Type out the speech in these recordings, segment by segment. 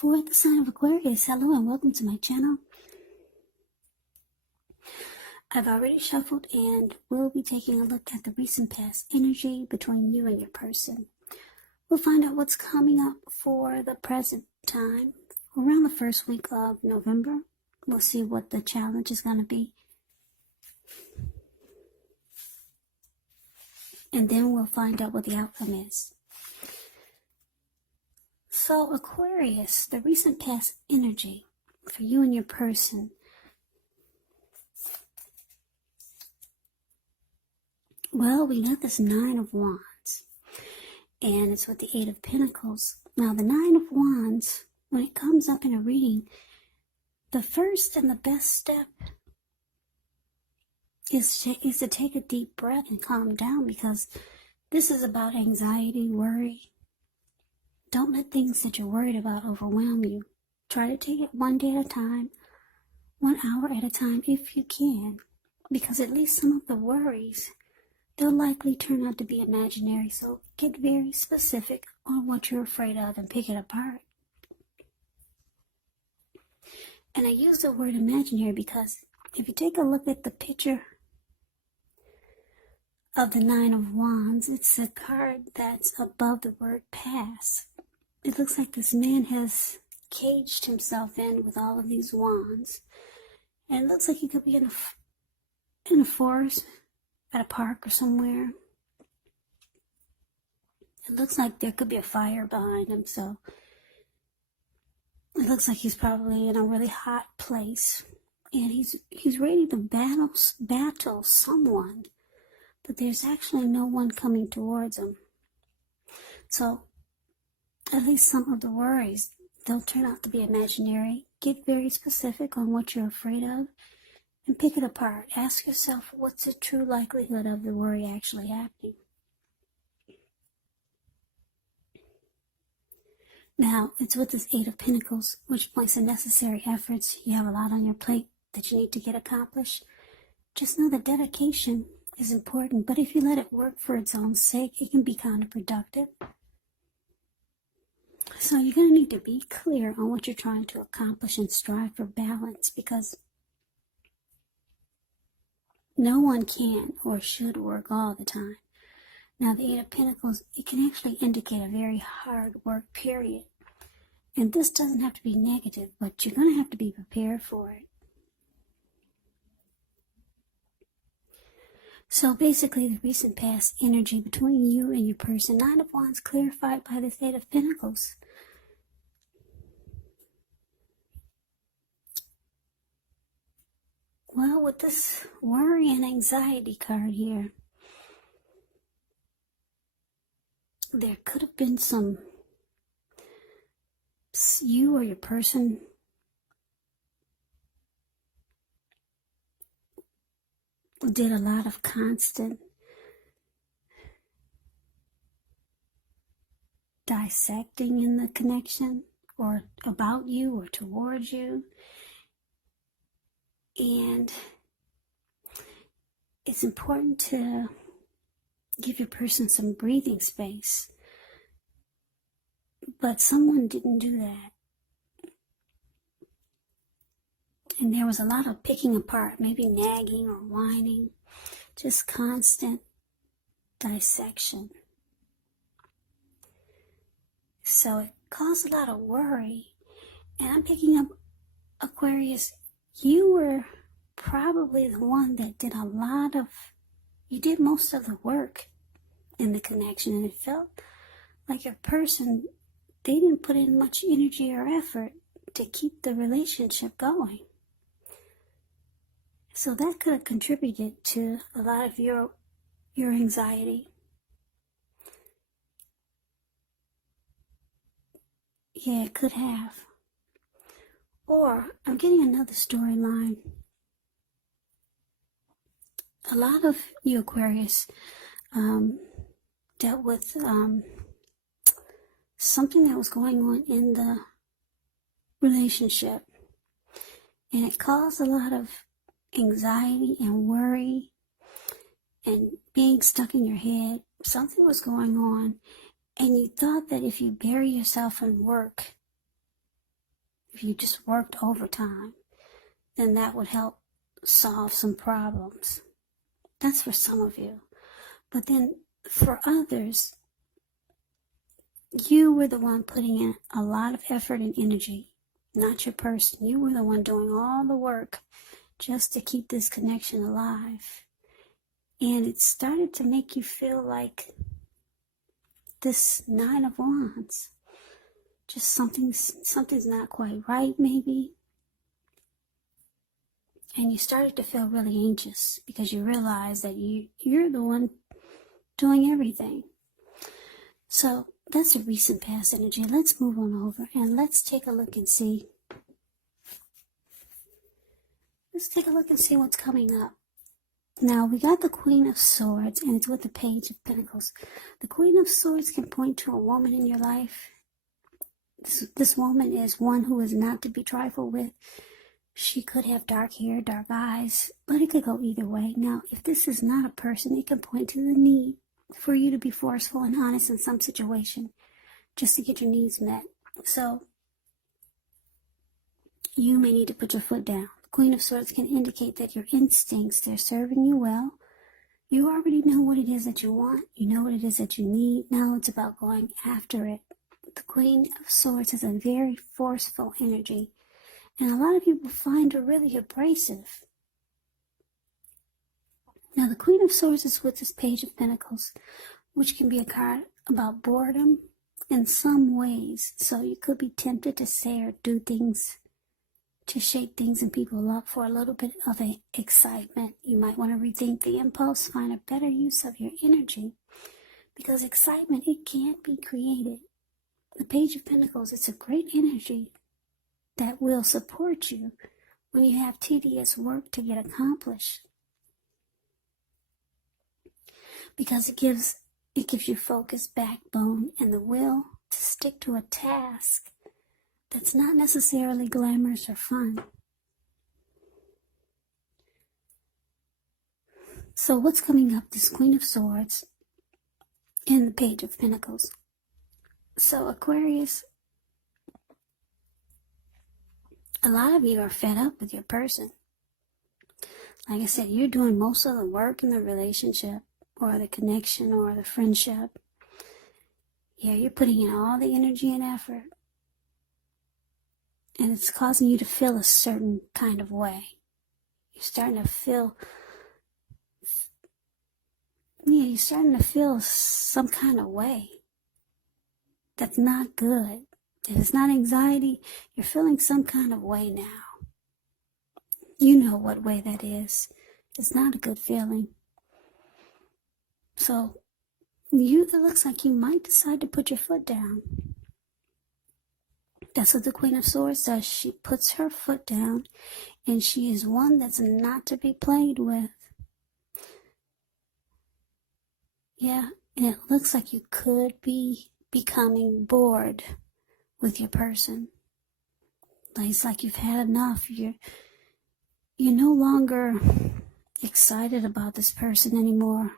for the sign of Aquarius. Hello and welcome to my channel. I've already shuffled and we'll be taking a look at the recent past energy between you and your person. We'll find out what's coming up for the present time around the first week of November. We'll see what the challenge is going to be. And then we'll find out what the outcome is. So Aquarius, the recent past energy for you and your person. Well, we got this 9 of Wands, and it's with the 8 of Pentacles. Now, the 9 of Wands, when it comes up in a reading, the first and the best step is to take a deep breath and calm down, because this is about anxiety, worry. Don't let things that you're worried about overwhelm you. Try to take it one day at a time, 1 hour at a time if you can, because at least some of the worries, they'll likely turn out to be imaginary. So get very specific on what you're afraid of and pick it apart. And I use the word imaginary because if you take a look at the picture of the 9 of Wands, it's a card that's above the word pass. It looks like this man has caged himself in with all of these wands. And it looks like he could be in a forest, at a park or somewhere. It looks like there could be a fire behind him, so it looks like he's probably in a really hot place. And he's ready to battle someone, but there's actually no one coming towards him. So at least some of the worries, they'll turn out to be imaginary. Get very specific on what you're afraid of and pick it apart. Ask yourself, what's the true likelihood of the worry actually happening? Now, it's with this 8 of Pentacles, which points to necessary efforts. You have a lot on your plate that you need to get accomplished. Just know that dedication is important, but if you let it work for its own sake, it can be counterproductive. So you're going to need to be clear on what you're trying to accomplish and strive for balance, because no one can or should work all the time. Now, the 8 of Pentacles, it can actually indicate a very hard work period. And this doesn't have to be negative, but you're going to have to be prepared for it. So basically, the recent past energy between you and your person, 9 of Wands clarified by this 8 of Pentacles. Well, with this worry and anxiety card here, there could have been you or your person did a lot of constant dissecting in the connection, or about you or towards you. And it's important to give your person some breathing space. But someone didn't do that. And there was a lot of picking apart, maybe nagging or whining, just constant dissection. So it caused a lot of worry. And I'm picking up, Aquarius, you were probably the one that did you did most of the work in the connection, and it felt like your person, they didn't put in much energy or effort to keep the relationship going. So that could have contributed to a lot of your anxiety. Yeah, it could have. Or I'm getting another storyline. A lot of you Aquarius dealt with something that was going on in the relationship, and it caused a lot of anxiety and worry and being stuck in your head. Something was going on, and you thought that if you bury yourself in work, if you just worked overtime, then that would help solve some problems. That's for some of you. But then for others, you were the one putting in a lot of effort and energy, not your person. You were the one doing all the work just to keep this connection alive. And it started to make you feel like this Nine of Wands. Just something's not quite right, maybe. And you started to feel really anxious because you realized that you're the one doing everything. So that's a recent past energy. Let's move on over and let's take a look and see. Let's take a look and see what's coming up. Now, we got the Queen of Swords, and it's with the Page of Pentacles. The Queen of Swords can point to a woman in your life. This woman is one who is not to be trifled with. She could have dark hair, dark eyes, but it could go either way. Now, if this is not a person, it can point to the need for you to be forceful and honest in some situation just to get your needs met. So, you may need to put your foot down. Queen of Swords can indicate that your instincts, they're serving you well. You already know what it is that you want. You know what it is that you need. Now it's about going after it. The Queen of Swords is a very forceful energy. And a lot of people find her really abrasive. Now the Queen of Swords is with this Page of Pentacles, which can be a card about boredom in some ways. So you could be tempted to say or do things to shake things and people up for a little bit of excitement. You might want to rethink the impulse, find a better use of your energy, because excitement, it can't be created. The Page of Pentacles, it's a great energy that will support you when you have tedious work to get accomplished, because it gives you focus, backbone, and the will to stick to a task that's not necessarily glamorous or fun. So what's coming up? This Queen of Swords and the Page of Pentacles. So Aquarius, a lot of you are fed up with your person. Like I said, you're doing most of the work in the relationship or the connection or the friendship. Yeah, you're putting in all the energy and effort. And it's causing you to feel a certain kind of way. You're starting to feel some kind of way that's not good. If it's not anxiety, you're feeling some kind of way now. You know what way that is. It's not a good feeling. So, it looks like you might decide to put your foot down. That's what the Queen of Swords does. She puts her foot down, and she is one that's not to be played with. Yeah, and it looks like you could be becoming bored with your person. It's like you've had enough. You're no longer excited about this person anymore.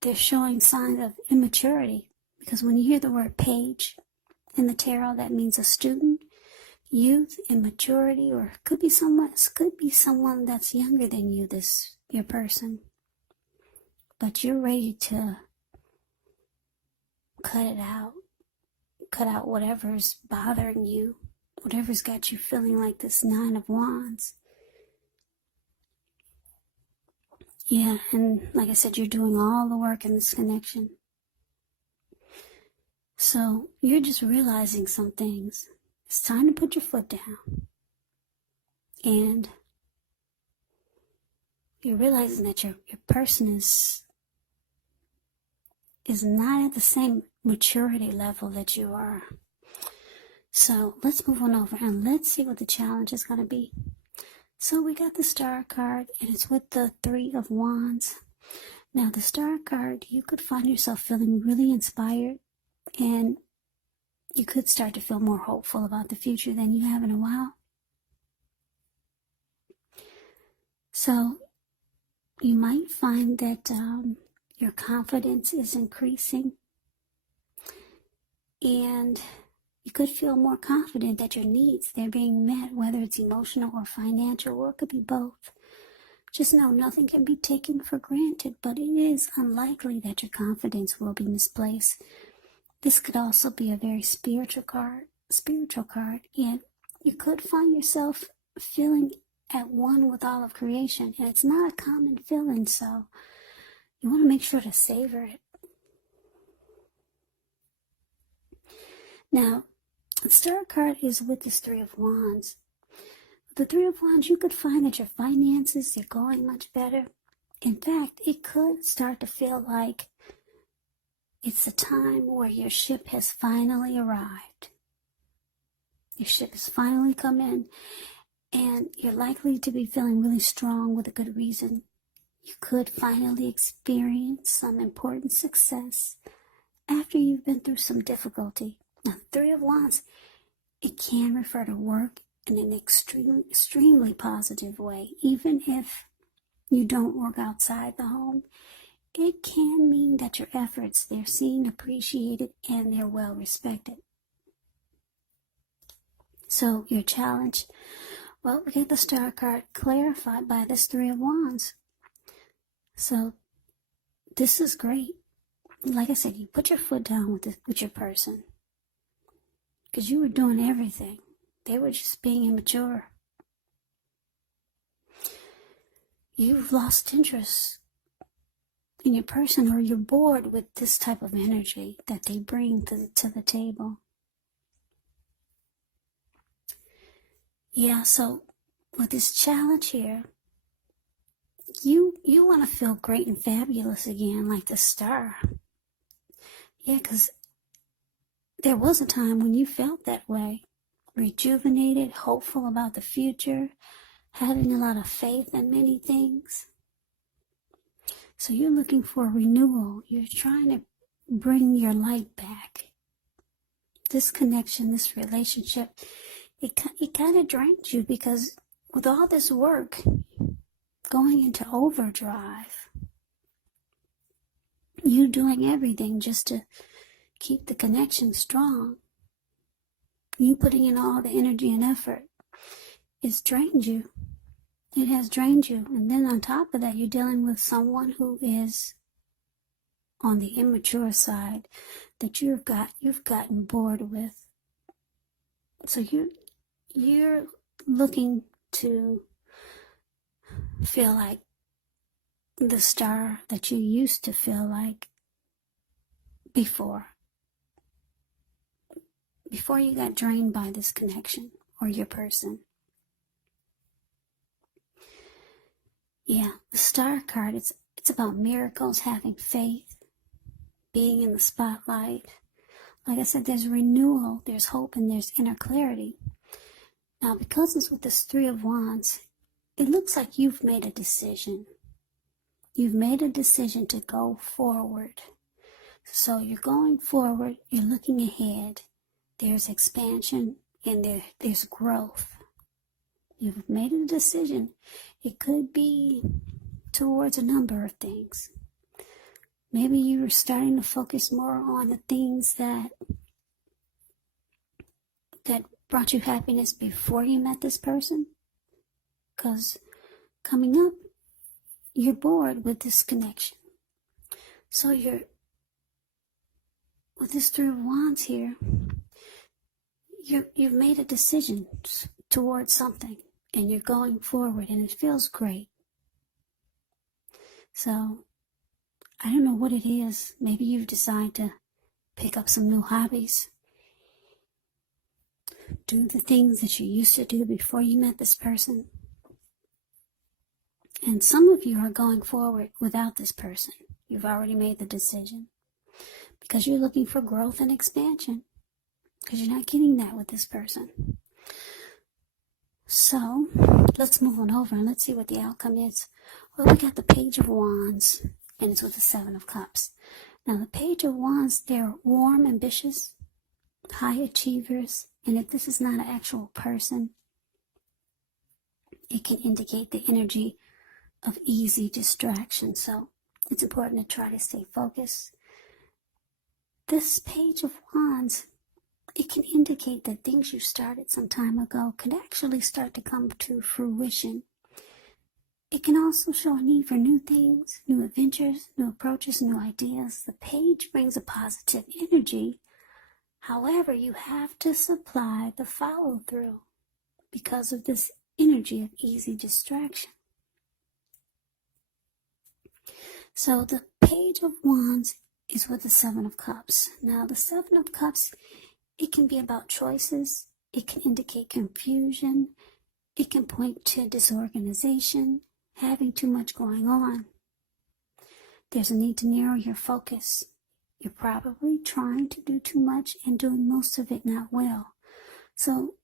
They're showing signs of immaturity, because when you hear the word page in the tarot, that means a student, youth, immaturity, or it could be someone that's younger than you, your person. But you're ready to cut it out. Cut out whatever's bothering you, whatever's got you feeling like this Nine of Wands. Yeah, and like I said, you're doing all the work in this connection. So you're just realizing some things. It's time to put your foot down. And you're realizing that your person is not at the same maturity level that you are. So let's move on over and let's see what the challenge is going to be. So we got the Star card, and it's with the Three of Wands. Now the Star card, you could find yourself feeling really inspired, and you could start to feel more hopeful about the future than you have in a while. So you might find that your confidence is increasing, and You could feel more confident that your needs, they're being met, whether it's emotional or financial, or it could be both. Just know nothing can be taken for granted, but it is unlikely that your confidence will be misplaced. This could also be a very spiritual card, and you could find yourself feeling at one with all of creation, and it's not a common feeling, so you want to make sure to savor it. Now, the Star card is with this Three of Wands. The Three of Wands, you could find that your finances, they're going much better. In fact, it could start to feel like it's a time where your ship has finally arrived. Your ship has finally come in, and you're likely to be feeling really strong with a good reason. You could finally experience some important success after you've been through some difficulty. Now, Three of Wands, it can refer to work in an extremely positive way. Even if you don't work outside the home, it can mean that your efforts, they're seen, appreciated, and they're well respected. So your challenge, well, we get the Star card clarified by this Three of Wands. So this is great. Like I said, you put your foot down with your person, because you were doing everything. They were just being immature. You've lost interest in your person, or you're bored with this type of energy that they bring to the table. Yeah, so with this challenge here, you want to feel great and fabulous again, like the Star. Yeah, because there was a time when you felt that way. Rejuvenated, hopeful about the future, having a lot of faith in many things. So you're looking for renewal. You're trying to bring your light back. This connection, this relationship, it kind of drains you, because with all this work going into overdrive, you doing everything just to keep the connection strong, you putting in all the energy and effort, it's drained you. It has drained you. And then on top of that, you're dealing with someone who is on the immature side that you've gotten bored with. So you're looking to feel like the Star that you used to feel like before you got drained by this connection or your person. Yeah, the Star card, it's about miracles, having faith, being in the spotlight. Like I said, there's renewal, there's hope, and there's inner clarity. Now, because it's with this Three of Wands, it looks like you've made a decision. You've made a decision to go forward. So you're going forward, you're looking ahead. There's expansion and there's growth. You've made a decision. It could be towards a number of things. Maybe you were starting to focus more on the things that brought you happiness before you met this person. Because coming up, you're bored with this connection. So with this Three of Wands here, you've made a decision towards something, and you're going forward, and it feels great. So I don't know what it is. Maybe you've decided to pick up some new hobbies, do the things that you used to do before you met this person. And some of you are going forward without this person. You've already made the decision because you're looking for growth and expansion, because you're not getting that with this person. So let's move on over and let's see what the outcome is. Well, we got the Page of Wands, and it's with the Seven of Cups. Now, the Page of Wands, they're warm, ambitious, high achievers, and if this is not an actual person, it can indicate the energy of easy distraction. So it's important to try to stay focused. This Page of Wands, it can indicate that things you started some time ago could actually start to come to fruition. It can also show a need for new things, new adventures, new approaches, new ideas. The page brings a positive energy. However, you have to supply the follow-through because of this energy of easy distraction. So the Page of Wands is with the Seven of Cups. Now, the Seven of Cups, it can be about choices. It can indicate confusion. It can point to disorganization, having too much going on. There's a need to narrow your focus. You're probably trying to do too much and doing most of it not well. So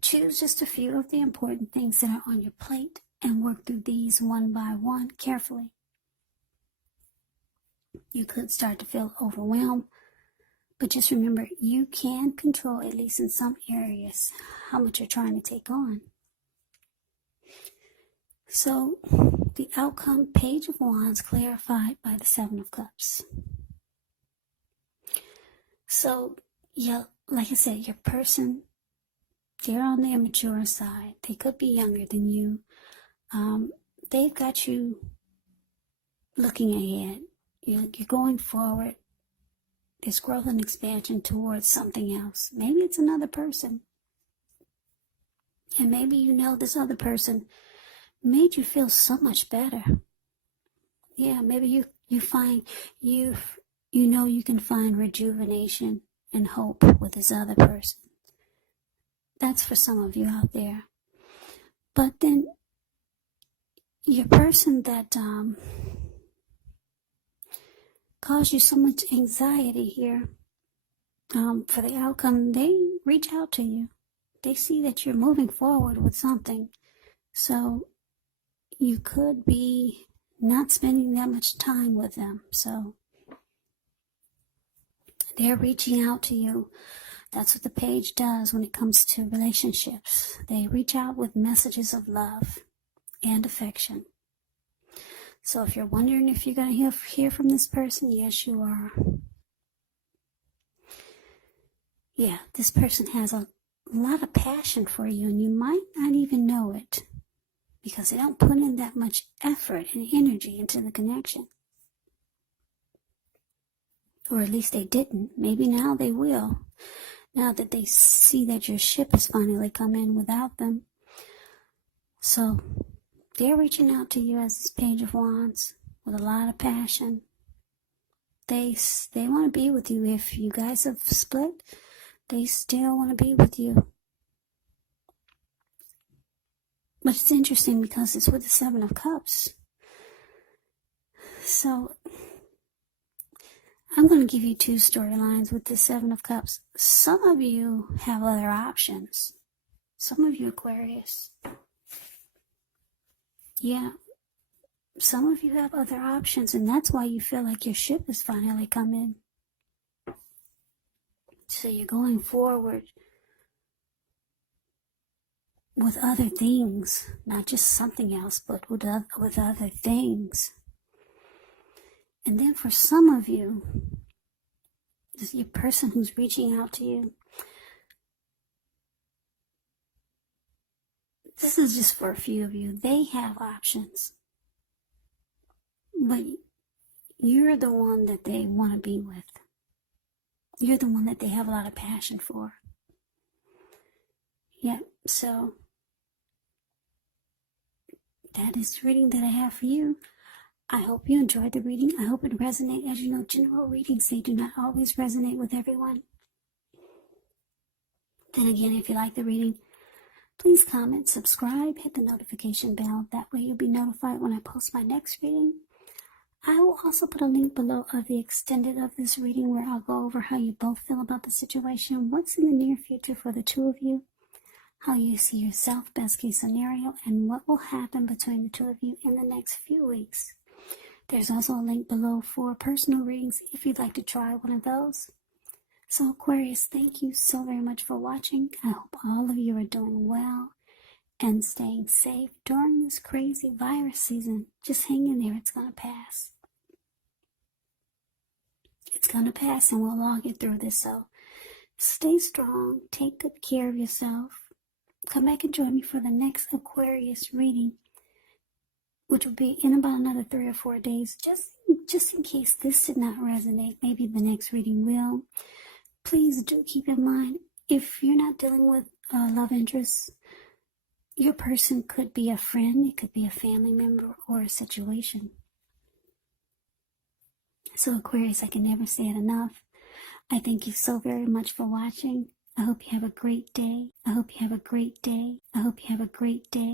choose just a few of the important things that are on your plate and work through these one by one carefully. You could start to feel overwhelmed, but just remember, you can control, at least in some areas, how much you're trying to take on. So, the outcome, Page of Wands, clarified by the Seven of Cups. So, yeah, like I said, your person, they're on their mature side. They could be younger than you. They've got you looking ahead. You're going forward. There's growth and expansion towards something else. Maybe it's another person. And maybe you know this other person made you feel so much better. Yeah, maybe you find you know you can find rejuvenation and hope with this other person. That's for some of you out there. But then your person that caused you so much anxiety here for the outcome, they reach out to you. They see that you're moving forward with something. So you could be not spending that much time with them. So they're reaching out to you. That's what the page does when it comes to relationships. They reach out with messages of love and affection. So if you're wondering if you're going to hear from this person, yes, you are. Yeah, this person has a lot of passion for you, and you might not even know it because they don't put in that much effort and energy into the connection. Or at least they didn't. Maybe now they will. Now that they see that your ship has finally come in without them. So they're reaching out to you as this Page of Wands with a lot of passion. They want to be with you. If you guys have split, they still want to be with you. But it's interesting because it's with the Seven of Cups. So I'm going to give you two storylines with the Seven of Cups. Some of you have other options. Some of you Aquarius. Yeah. Some of you have other options, and that's why you feel like your ship has finally come in. So you're going forward with other things, not just something else, but with other things. And then for some of you, your person who's reaching out to you, this is just for a few of you. They have options. But you're the one that they want to be with. You're the one that they have a lot of passion for. Yeah, so that is the reading that I have for you. I hope you enjoyed the reading. I hope it resonated. As you know, general readings, they do not always resonate with everyone. Then again, if you like the reading, please comment, subscribe, hit the notification bell. That way you'll be notified when I post my next reading. I will also put a link below of the extended of this reading where I'll go over how you both feel about the situation, what's in the near future for the two of you, how you see yourself, best case scenario, and what will happen between the two of you in the next few weeks. There's also a link below for personal readings if you'd like to try one of those. So Aquarius, thank you so very much for watching. I hope all of you are doing well and staying safe during this crazy virus season. Just hang in there. It's going to pass. It's going to pass and we'll all get through this. So Stay strong. Take good care of yourself. Come back and join me for the next Aquarius reading, which will be in about another 3 or 4 days. Just in case this did not resonate, maybe the next reading will. Please do keep in mind, if you're not dealing with love interests, your person could be a friend, it could be a family member, or a situation. So Aquarius, I can never say it enough. I thank you so very much for watching. I hope you have a great day. I hope you have a great day. I hope you have a great day.